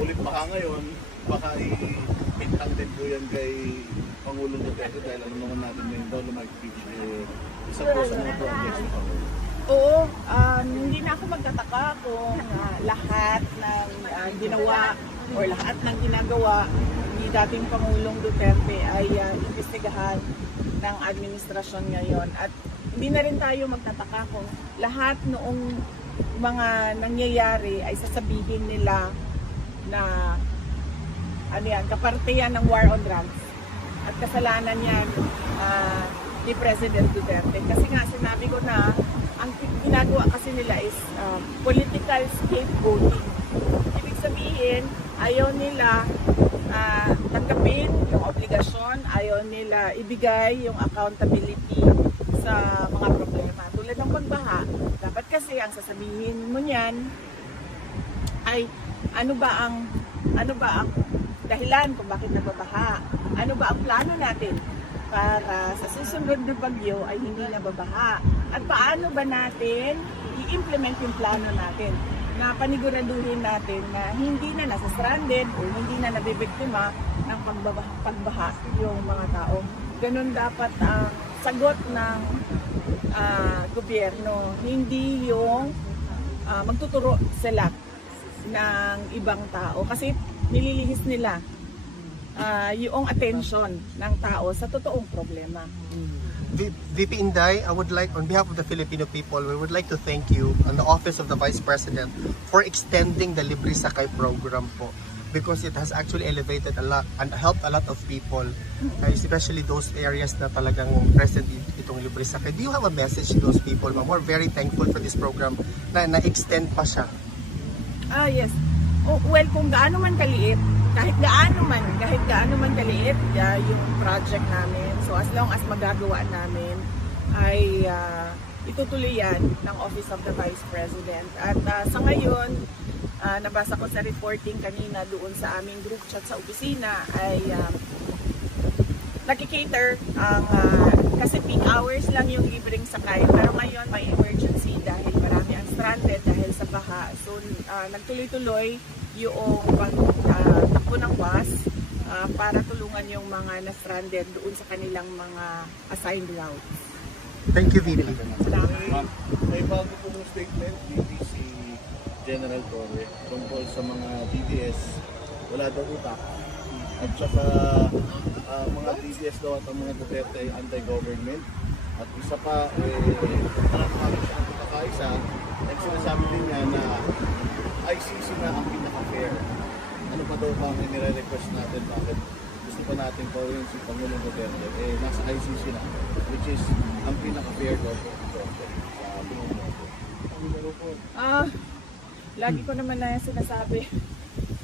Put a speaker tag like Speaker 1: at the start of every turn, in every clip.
Speaker 1: ulit baka ngayon, baka i-pintang din po yan kay Pangulong Duterte dahil alam naman natin yung Dolomite Beach eh, isa po sa mga projects Pangulo.
Speaker 2: Oo, um, hindi na ako magtataka kung ah, lahat ng ah, ginawa or lahat ng ginagawa ni dating Pangulong Duterte ay ah, imbestigahan ng administrasyon ngayon. At hindi na rin tayo magtataka kung lahat noong mga nangyayari ay sasabihin nila na ano yan, kaparte yan ng war on drugs. At kasalanan yan ah, ni President Duterte. Kasi nga sinabi ko na ang ginagawa kasi nila is um, political scapegoating. Ibig sabihin, ayaw nila ah, tanggapin yung obligasyon, ayaw nila ibigay yung accountability sa mga problema. Tulad ng pagbaha, dapat kasi ang sasabihin mo niyan ay ano ba ang ano ba ang dahilan kung bakit nagbabaha? Ano ba ang plano natin para sa susunod na bagyo ay hindi nababaha? At paano ba natin i-implement yung plano natin na paniguraduhin natin na hindi na nasa stranded o hindi na nabibiktima ng pagbabaha, pagbaha yung mga tao. Ganun dapat ang sagot ng ah, gobyerno, hindi yung ah, magtuturo sila ng ibang tao kasi nililihis nila ah, yung attention ng tao sa totoong problema.
Speaker 3: VP Inday, I would like, on behalf of the Filipino people, we would like to thank you on the Office of the Vice President for extending the Libre Sakay program po because it has actually elevated a lot and helped a lot of people, uh, especially those areas na talagang present itong Libre Sakay. Do you have a message to those people? ma'am? We're very thankful for this program na na-extend pa siya.
Speaker 2: Ah, yes. Oh, well, kung gaano man kaliit, kahit gaano man, kahit gaano man kaliit yeah, yung project namin. So as long as magagawa namin ay ah, itutuloy yan ng Office of the Vice President. At ah, sa ngayon, ah, nabasa ko sa reporting kanina doon sa aming group chat sa opisina ay ah, nakikater ang ah, kasi peak hours lang yung libreng sakay pero ngayon may emergency dahil stranded dahil sa baha so ah, nagtuloy-tuloy yung pag ah, takbo ng bus ah, para tulungan yung mga na stranded doon sa kanilang mga assigned routes.
Speaker 3: Thank you.
Speaker 2: Salamat.
Speaker 1: Ma'am, may bago pong statement ni si General Torre tungkol sa mga DDS, wala daw utak. At saka ah, mga DDS daw at ang mga Duterte ay anti-government. At isa pa, eh, nakakami pagkakaisa. At sinasabi din niya na ICC na ang pinaka-fair. Ano pa daw ba ang nire-request natin? Bakit gusto pa natin gawin si Pangulong Duterte? Eh, nasa ICC na, which is ang pinaka-fair po Duterte sa Pangulong
Speaker 2: Ah, lagi ko naman na sinasabi,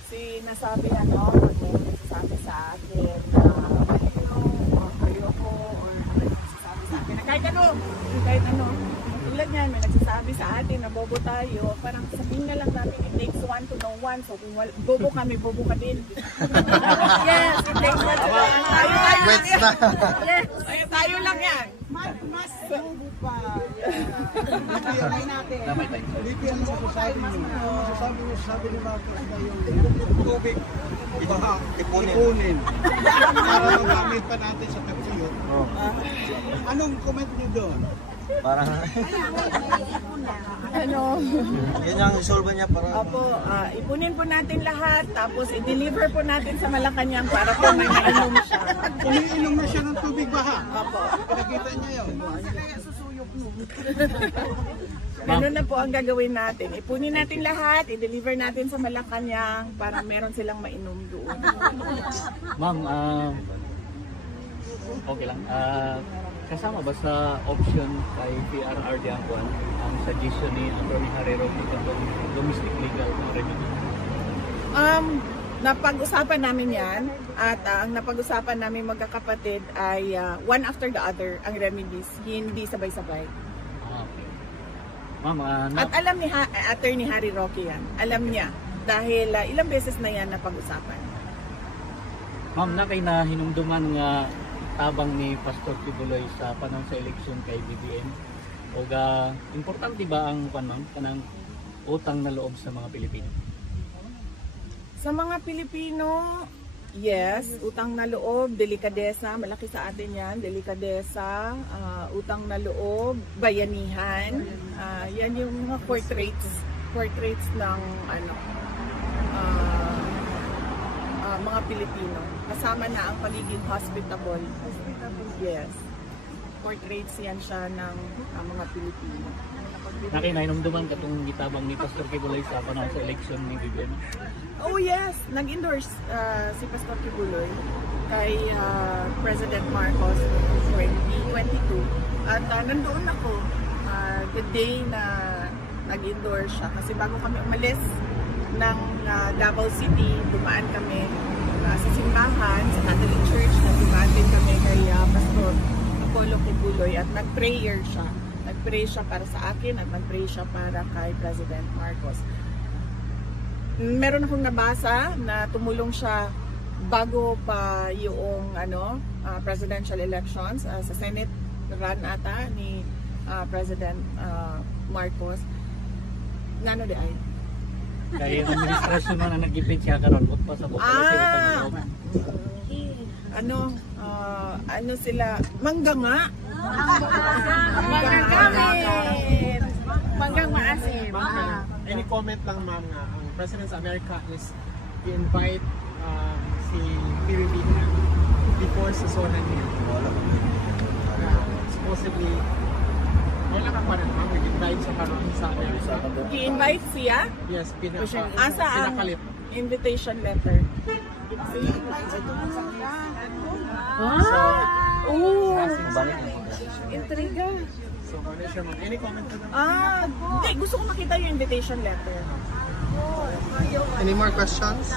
Speaker 2: sinasabi ano, pag may nagsasabi sa akin na ano, or ayoko, or ano yung nagsasabi sa akin na kahit ano, kahit ano, tulad yan, may nagsasabi sa atin na bobo tayo, parang sabihin na lang natin, it takes one to know one, so kung wal- bobo kami, bobo ka din. yes, it takes one to know one. Tayo, tayo lang yan.
Speaker 3: na.
Speaker 2: Yes, tayo, tayo lang yan.
Speaker 4: Mas, mas bobo pa. Nakakay natin.
Speaker 5: Hindi ano masasabi niyo? Ano masasabi niyo sa sabi ni Marcos na yung tubig baha, ipunin. Para magamit pa natin sa tagsiyo. Anong comment niyo doon?
Speaker 6: Parang
Speaker 2: Ano?
Speaker 6: yun ang isolve niya para
Speaker 2: Opo, ah, ipunin po natin lahat, tapos i-deliver po natin sa Malacanang para po may mainom siya.
Speaker 5: Umiinom na siya ng tubig baha.
Speaker 2: Opo.
Speaker 5: Nakita niya yun.
Speaker 2: Ganun na po ang gagawin natin. Ipunin natin lahat, i-deliver natin sa Malacanang para meron silang mainom doon.
Speaker 7: Ma'am, ah, okay lang. Ah, kasama ba sa option kay PRR Diangwan ang suggestion ni Atty. Herrero tungkol domestic legal ng remedy?
Speaker 2: Um, napag-usapan namin yan at ah, ang napag-usapan namin magkakapatid ay ah, one after the other ang remedies, hindi sabay-sabay.
Speaker 7: Ah, okay. Ma'am, na,
Speaker 2: At alam ni ha- Attorney Harry Roque yan. Alam niya dahil ah, ilang beses na yan napag-usapan.
Speaker 7: ma'am, na kay na hinumduman nga tabang ni Pastor Tibuloy sa panahon sa eleksyon kay BBM. O ga, importante ba ang kan kanang utang na loob sa mga Pilipino?
Speaker 2: Sa mga Pilipino, yes, utang na loob, delikadesa, malaki sa atin yan, delikadesa, ah, utang na loob, bayanihan, ah, yan yung mga portraits, portraits ng ano, ah, ah, mga Pilipino. Kasama na ang pagiging hospitable. Yes. Portraits yan siya ng ah, mga Pilipino.
Speaker 7: Nakinainomduman katong gitabang ni Pastor Kibuloy sa panahon sa election ni Vivian.
Speaker 2: Oh yes, nag-endorse uh, si Pastor Kibuloy kay uh, President Marcos noong 2022. At uh, nandoon ako uh, the day na nag-endorse siya. Kasi bago kami umalis ng uh, Davao City, dumaan kami uh, sa simbahan, sa Catholic Church, na dumaan din kami kay uh, Pastor Apollo Kibuloy at nag-prayer siya. Nag-pray siya para sa akin at nag-pray siya para kay President Marcos. Meron akong nabasa na tumulong siya bago pa yung ano ah, presidential elections ah, sa Senate run ata ni ah, President ah, Marcos. Ngano di ay
Speaker 7: Kaya ang administrasyon man na nag-ipit siya karon ug pa sa populasyon
Speaker 2: Ah!
Speaker 7: na loob.
Speaker 2: ano ah, ano sila mangga nga
Speaker 4: Manggang gamit.
Speaker 2: manggang maasim
Speaker 3: Ah.
Speaker 5: Any comment lang ma'am nga ang President sa America is i-invite um, si Pilipina before sa zona niya. Uh, supposedly, wala ka pa rin ma'am, invite siya karon sa America.
Speaker 2: i-invite siya
Speaker 5: Yes, pinaka,
Speaker 2: asa ang
Speaker 5: pinakalit.
Speaker 2: invitation letter ah oh intriga
Speaker 5: So, ano siya ma'am? Any comment ka naman?
Speaker 2: Ah, hindi. Gusto ko makita yung invitation letter.
Speaker 3: Any more questions?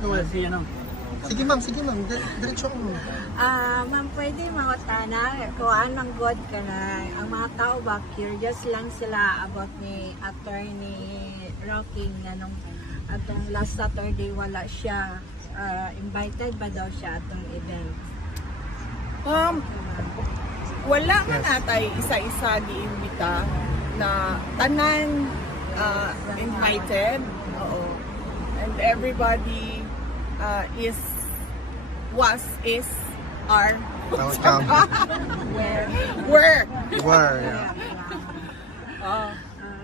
Speaker 7: Well, si ano,
Speaker 3: Sige ma'am, sige ma'am. Dir- Diretso ko.
Speaker 4: Ah, ma'am, pwede mangutana kung anong God ka na. Ang mga tao ba, curious lang sila about ni attorney Rocky nga nung atong last Saturday wala siya. Ah, invited ba daw siya atong event?
Speaker 2: Um, wala man natay isa-isa giimbita na tanan ah, invited. Oo. And everybody ah, is was is are
Speaker 3: Welcome.
Speaker 2: were
Speaker 3: Where? Yeah.
Speaker 2: Ah,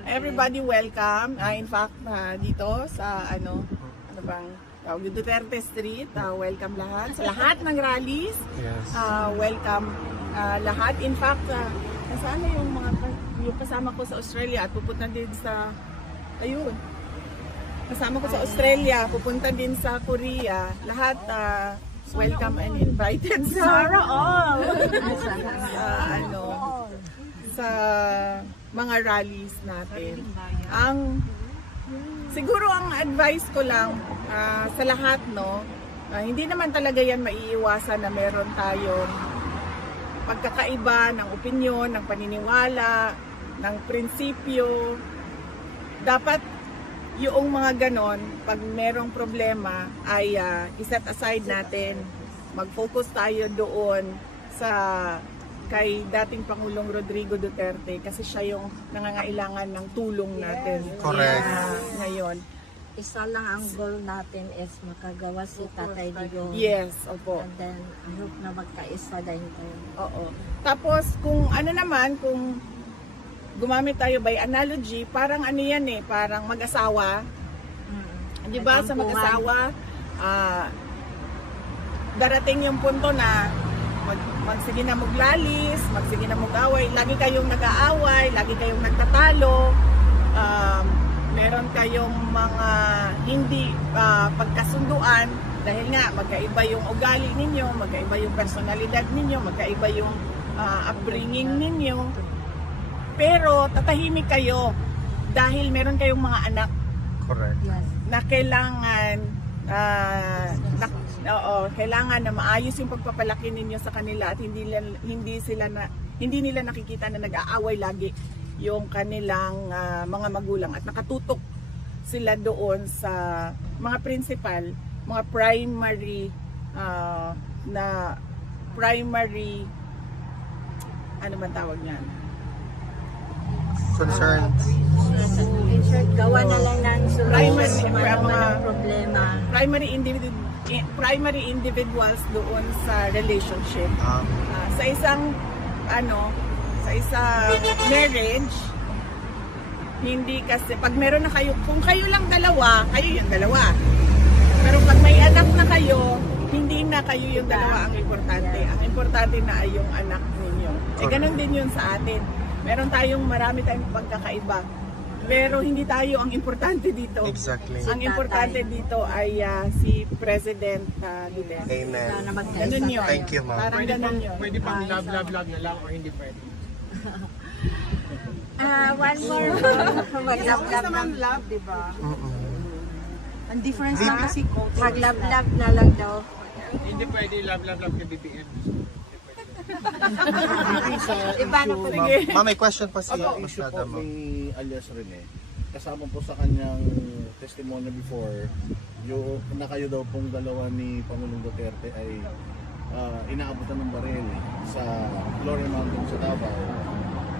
Speaker 2: everybody welcome. Ah, in fact, ah, dito sa ano, ano bang tawag Duterte Street, ah, welcome lahat. Sa lahat ng rallies,
Speaker 3: Yes.
Speaker 2: ah, welcome ah, lahat. In fact, uh, nasaan na yung mga yung kasama ko sa Australia at pupunta din sa ayun. Kasama ko sa Australia, pupunta din sa Korea. Lahat ah, welcome and invited sa all. sa ano sa mga rallies natin. Ang siguro ang advice ko lang ah, sa lahat no, ah, hindi naman talaga yan maiiwasan na meron tayong pagkakaiba ng opinyon, ng paniniwala, ng prinsipyo. Dapat yung mga ganon, pag merong problema, ay ah, iset aside natin. Mag-focus tayo doon sa kay dating Pangulong Rodrigo Duterte kasi siya yung nangangailangan ng tulong natin
Speaker 3: Correct.
Speaker 2: ah, ngayon.
Speaker 4: Isa lang ang goal natin is makagawa si Tatay Digong.
Speaker 2: Yes, opo.
Speaker 4: And then, I hope na magkaisa din tayo.
Speaker 2: Oo. Tapos kung ano naman, kung gumamit tayo by analogy, parang ano yan eh, parang mag-asawa. Di ba sa mag-asawa, ah, darating yung punto na mag, magsige na maglalis, magsige na mag-away, lagi kayong nag-aaway, lagi kayong nagtatalo, um, meron kayong mga hindi ah, pagkasunduan dahil nga magkaiba yung ugali ninyo, magkaiba yung personalidad ninyo, magkaiba yung ah, upbringing ninyo. Pero tatahimik kayo dahil meron kayong mga anak
Speaker 3: Correct.
Speaker 4: Yes.
Speaker 2: na kailangan ah, na, oo, kailangan na maayos yung pagpapalaki ninyo sa kanila at hindi hindi sila na hindi nila nakikita na nag-aaway lagi yung kanilang ah, mga magulang at nakatutok sila doon sa mga principal, mga primary ah, na primary ano man tawag niyan?
Speaker 3: Concerns.
Speaker 4: gawa na lang ng
Speaker 2: Primary,
Speaker 4: solusyon kung ano man
Speaker 2: mga-
Speaker 4: ang problema.
Speaker 2: primary individual primary individuals doon sa relationship.
Speaker 3: Um,
Speaker 2: Ah, sa isang ano, sa isang marriage, hindi kasi pag meron na kayo, kung kayo lang dalawa, kayo yung dalawa. Pero pag may anak na kayo, hindi na kayo yung dalawa ang importante. Ang importante na ay yung anak ninyo. Eh ganun din yun sa atin. Meron tayong marami tayong pagkakaiba. Pero hindi tayo ang importante dito.
Speaker 3: exactly.
Speaker 2: Ang importante dito ay ah, si President uh, Duterte.
Speaker 3: Amen.
Speaker 2: Ganun yun.
Speaker 3: Thank you, ma'am.
Speaker 2: Parang ganun yun.
Speaker 5: Pwede pang love, love, love na lang or hindi pwede?
Speaker 4: Ah, one more. Mag-love-love lang.
Speaker 2: love, di ba? Ang difference lang kasi culture.
Speaker 4: Mag-love-love na lang daw.
Speaker 5: Hindi pwede love, love, love kay BBM.
Speaker 1: Sa
Speaker 4: Iba na
Speaker 1: issue,
Speaker 4: po.
Speaker 1: ma'am,
Speaker 3: Ma'am, may question pa si
Speaker 1: Sa
Speaker 3: Mas
Speaker 1: issue po
Speaker 3: Madam. ma'am.
Speaker 1: ni alias Rene, kasama po sa kanyang testimony before, yung na kayo daw pong dalawa ni Pangulong Duterte ay ah, inaabutan ng baril sa Glory Mountain sa Davao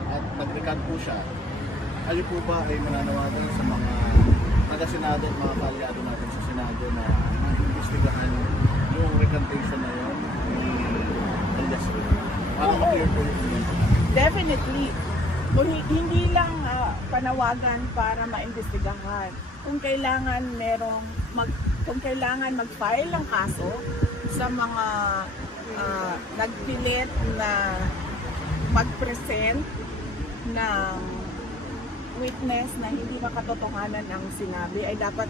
Speaker 1: at nag-recant po siya. Kayo po ba ay mananawagan sa mga taga-senado at mga kalyado natin sa Senado na maimbestigahan yung recantation na yun? Para ma-clear
Speaker 2: Definitely. Kung hi- hindi lang ah, panawagan para maimbestigahan. Kung kailangan merong mag kung kailangan mag-file ng kaso sa mga ah, nagpilit na mag-present ng witness na hindi makatotohanan ang sinabi ay dapat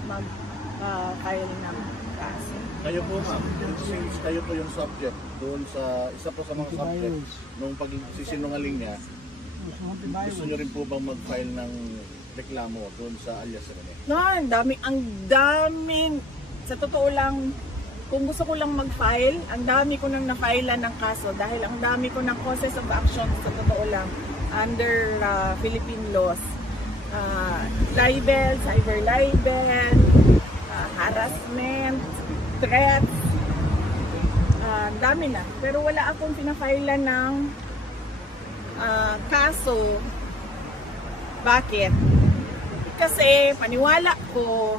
Speaker 2: mag-file ng kaso.
Speaker 1: Kayo po ma'am, since kayo po yung subject doon sa isa po sa mga subject nung pagsisinungaling niya, gusto niyo rin po bang mag-file ng reklamo doon sa alias Rene?
Speaker 2: No, ang dami, ang daming, sa totoo lang, kung gusto ko lang mag-file, ang dami ko nang na-file ng kaso dahil ang dami ko ng causes of action sa totoo lang under uh, Philippine laws. Uh, libel, cyber libel, uh, harassment, threats, uh, dami na. Pero wala akong pinafile ng uh, kaso. Bakit? Kasi paniwala ko,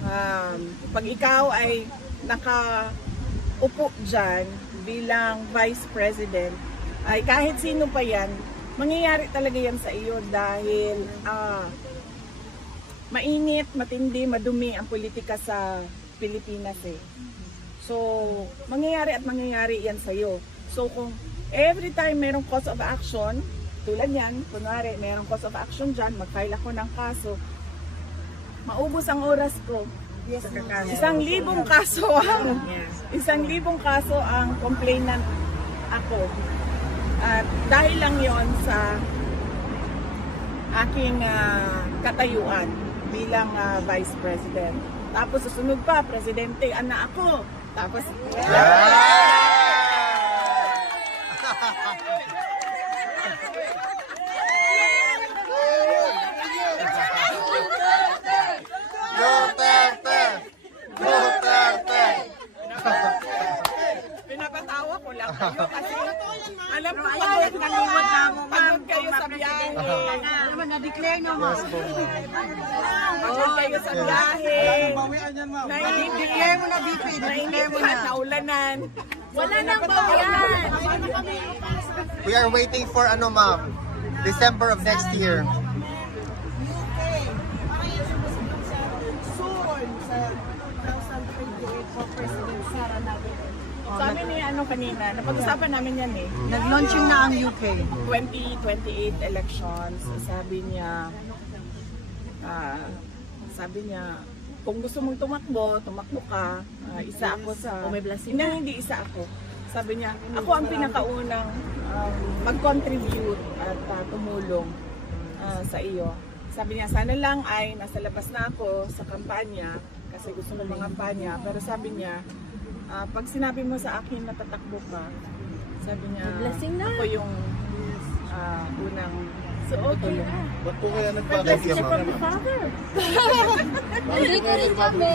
Speaker 2: um, pag ikaw ay nakaupo dyan bilang Vice President, ay kahit sino pa yan, mangyayari talaga yan sa iyo dahil ah, mainit, matindi, madumi ang politika sa Pilipinas eh. So, mangyayari at mangyayari yan sa iyo. So, kung every time merong cause of action, tulad yan, kunwari, merong cause of action dyan, mag-file ako ng kaso, maubos ang oras ko. Isang libong kaso ang isang libong kaso ang complainant ako. At dahil lang yon sa aking ah, katayuan bilang ah, Vice President. Tapos susunod pa, Presidente, anak ako. Tapos,
Speaker 3: Duterte! Duterte!
Speaker 2: pinapatawa ko lang kayo kasi alam ko
Speaker 4: Ayaw,
Speaker 2: pagod
Speaker 4: kalimot na mo, ma'am.
Speaker 2: pagod kayo sa biyahe.
Speaker 4: Naman, na-declare na mo.
Speaker 3: Yes po.
Speaker 2: Pagod kayo sa biyahe.
Speaker 5: Bawian yan ma'am.
Speaker 2: Declare mo na, BP. Declare mo na. Naulanan. Wala nang bawian.
Speaker 3: We are waiting for ano ma'am? December of next year.
Speaker 2: Sabi ni ano kanina, napag-usapan namin yan eh.
Speaker 4: Nag-launching na ang UK.
Speaker 2: 2028 elections, sabi niya, ah, sabi niya, kung gusto mong tumakbo, tumakbo ka. Ah, isa ako sa...
Speaker 4: Oh,
Speaker 2: Hindi, hindi isa ako. Sabi niya, ako ang pinakaunang um, mag-contribute at ah, tumulong ah, sa iyo. Sabi niya, sana lang ay nasa labas na ako sa kampanya kasi gusto ko mangampanya. Pero sabi niya, ah, pag sinabi mo sa akin na tatakbo ka, sabi niya,
Speaker 4: Blessing na.
Speaker 2: ako yung ah, unang So, okay na.
Speaker 1: Ba't po kaya
Speaker 3: you,
Speaker 1: nagpapagod
Speaker 3: ma'am.
Speaker 2: From the father.
Speaker 1: Hindi ko rin kami.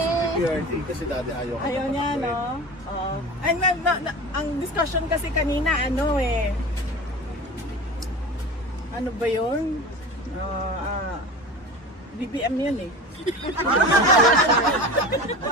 Speaker 1: Kasi dati ayaw.
Speaker 2: Ayaw niya, no? Oo. Ay, na, na, na- ang discussion kasi kanina, ano eh, ano ba yun? Ah, ah, BBM yan eh.